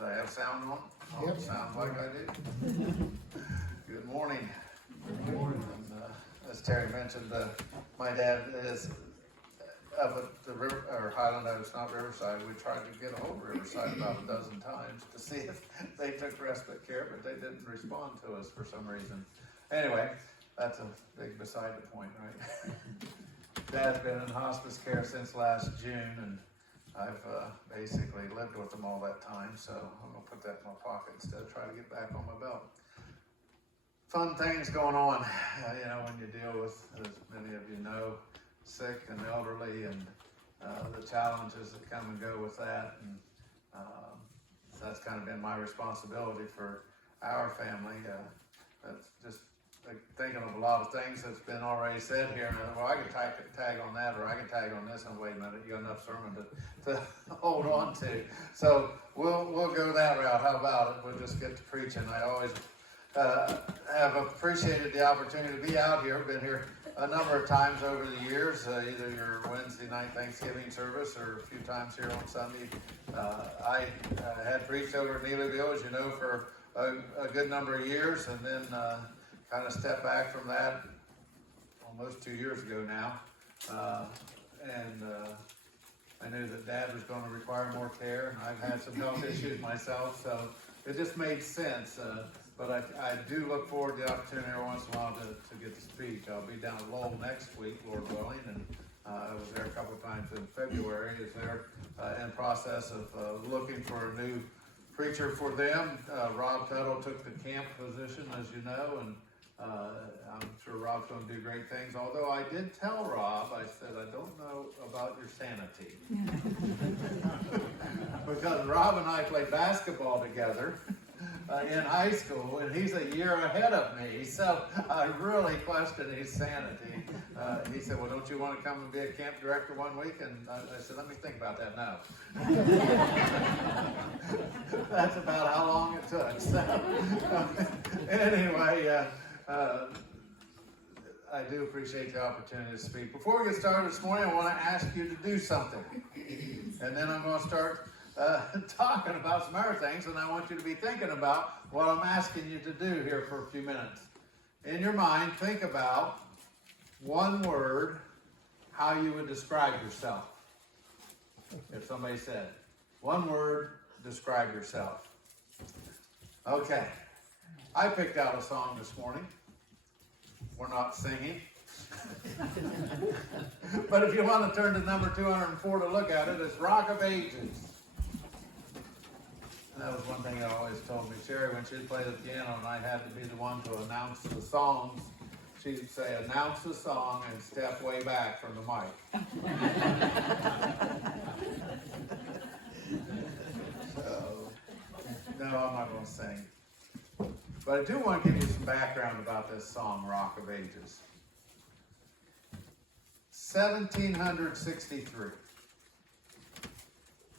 Do I have sound on? Oh, Yep. sounds like I do. Good morning. Good morning. And, as Terry mentioned, my dad is up at the river, or Highland Oaks, not Riverside. We tried to get a hold of Riverside about a dozen times to see if they took respite care, but they didn't respond to us for some reason. Anyway, that's a big beside the point, right? Dad's been in hospice care since last June, and I've basically lived with him all that time, so I'm gonna put that in my pocket instead of try to get back on my belt. Fun things going on, when you deal with, as many of you know, sick and elderly, and the challenges that come and go with that. And so that's kind of been my responsibility for our family. That's just thinking of a lot of things that's been already said here. And well, I can tag on that, or I can tag on this. And wait a minute, you got enough sermon to hold on to. So we'll go that route. How about it? We'll just get to preaching. I always have appreciated the opportunity to be out here. Been here a number of times over the years, either your Wednesday night Thanksgiving service or a few times here on Sunday. I had preached over at Neelyville, as you know, for a good number of years, and then kind of stepped back from that almost 2 years ago now. I knew that Dad was going to require more care, and I've had some health issues myself, so it just made sense. But I do look forward to the opportunity every once in a while to get to speak. I'll be down at Lowell next week, Lord willing, and I was there a couple of times in February. Is there in process of looking for a new preacher for them. Rob Tuttle took the camp position, as you know, and I'm sure Rob's going to do great things. Although I did tell Rob, I said, I don't know about your sanity. Because Rob and I played basketball together in high school, and he's a year ahead of me, so I really questioned his sanity. He said, well, don't you want to come and be a camp director one week? And I said, let me think about that now. That's about how long it took. So, anyway, I do appreciate the opportunity to speak. Before we get started this morning, I want to ask you to do something. And then I'm going to start talking about some other things, and I want you to be thinking about what I'm asking you to do here for a few minutes. In your mind, think about one word, how you would describe yourself. If somebody said, one word, describe yourself. Okay. I picked out a song this morning. We're not singing. But if you want to turn to number 204 to look at it, it's Rock of Ages. And that was one thing that always told me. Sherry, when she'd play the piano and I had to be the one to announce the songs, she'd say, announce the song and step way back from the mic. So, no, I'm not going to sing. But I do want to give you some background about this song, Rock of Ages. 1763,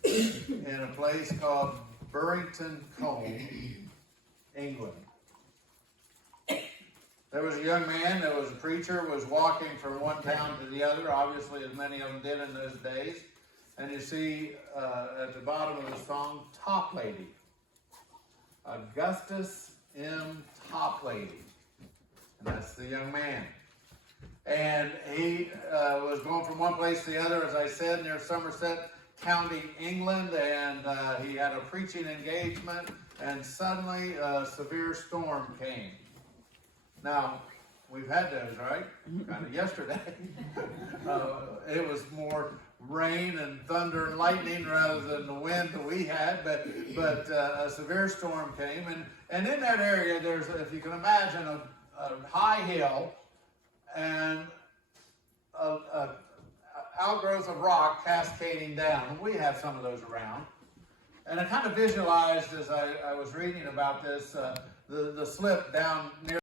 in a place called Burrington Combe, England. There was a young man that was a preacher, was walking from one town to the other, obviously as many of them did in those days. And you see at the bottom of the song, Toplady. Augustus M. Toplady. And that's the young man. And he was going from one place to the other, as I said, near Somerset County, England, and he had a preaching engagement, and suddenly a severe storm came. Now, we've had those, right? Kind of yesterday. It was more rain and thunder and lightning rather than the wind that we had, but a severe storm came, and in that area there's, if you can imagine, a high hill and a outgrowth of rock cascading down. We have some of those around. And I kind of visualized as I was reading about this, the slip down near